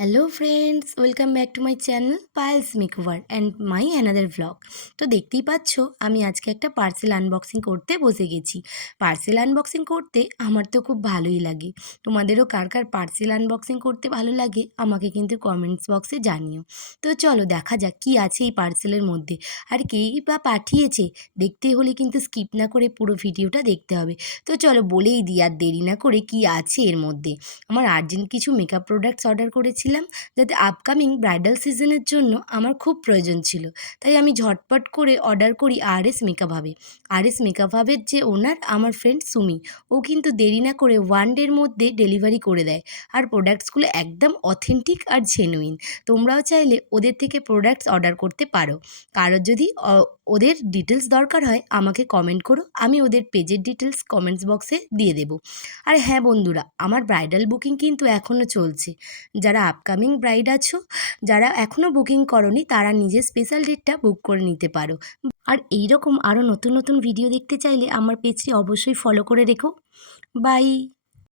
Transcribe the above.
Hello friends, welcome back to my channel Payel's makeover and my another vlog. তো দেখতেই পাচ্ছ আমি আজকে একটা পার্সেল আনবক্সিং করতে বসে গেছি। পার্সেল আনবক্সিং করতে আমার তো খুব ভালোই লাগে। তোমাদেরও কার কার পার্সেল আনবক্সিং করতে ভালো লাগে আমাকে কিন্তু কমেন্টস বক্সে জানিও। তো চলো দেখা যাক কী আছে এই পার্সেলের মধ্যে, আর কেই বা পাঠিয়েছে দেখতে হলে কিন্তু স্কিপ না করে পুরো ভিডিওটা দেখতে হবে। তো চলো বলেই দিই আর দেরি না করে কি আছে এর মধ্যে। আমার আর্জেন্ট কিছু মেকআপ প্রোডাক্টস অর্ডার করেছিলাম, যাতে আপকামিং ব্রাইডাল সিজনের জন্য আমার খুব প্রয়োজন ছিল। তাই আমি ঝটপট করে অর্ডার করি মেকআপ হাবে। মেকআপ হাবের যে ওনার আমার ফ্রেন্ড সুমি, ও কিন্তু দেরি না করে 1 ডের মধ্যে ডেলিভারি করে দেয়। আর প্রোডাক্টসগুলো একদম অথেন্টিক আর জেনুইন। তোমরাও চাইলে ওদের থেকে প্রোডাক্টস অর্ডার করতে পারো। কারোর যদি ওদের ডিটেলস দরকার হয় আমাকে কমেন্ট করো, আমি ওদের পেজের ডিটেলস কমেন্টস বক্সে দিয়ে দেবো। আর হ্যাঁ বন্ধুরা, আমার ব্রাইডাল বুকিং কিন্তু এখনও চলছে। যারা আপকামিং ব্রাইড আছো, যারা এখনও বুকিং করনি, তারা নিজের স্পেশাল ডেটটা বুক করে নিতে পারো। আর এই রকম আরও নতুন নতুন ভিডিও দেখতে চাইলে আমার পেজটি অবশ্যই ফলো করে রেখো। বাই।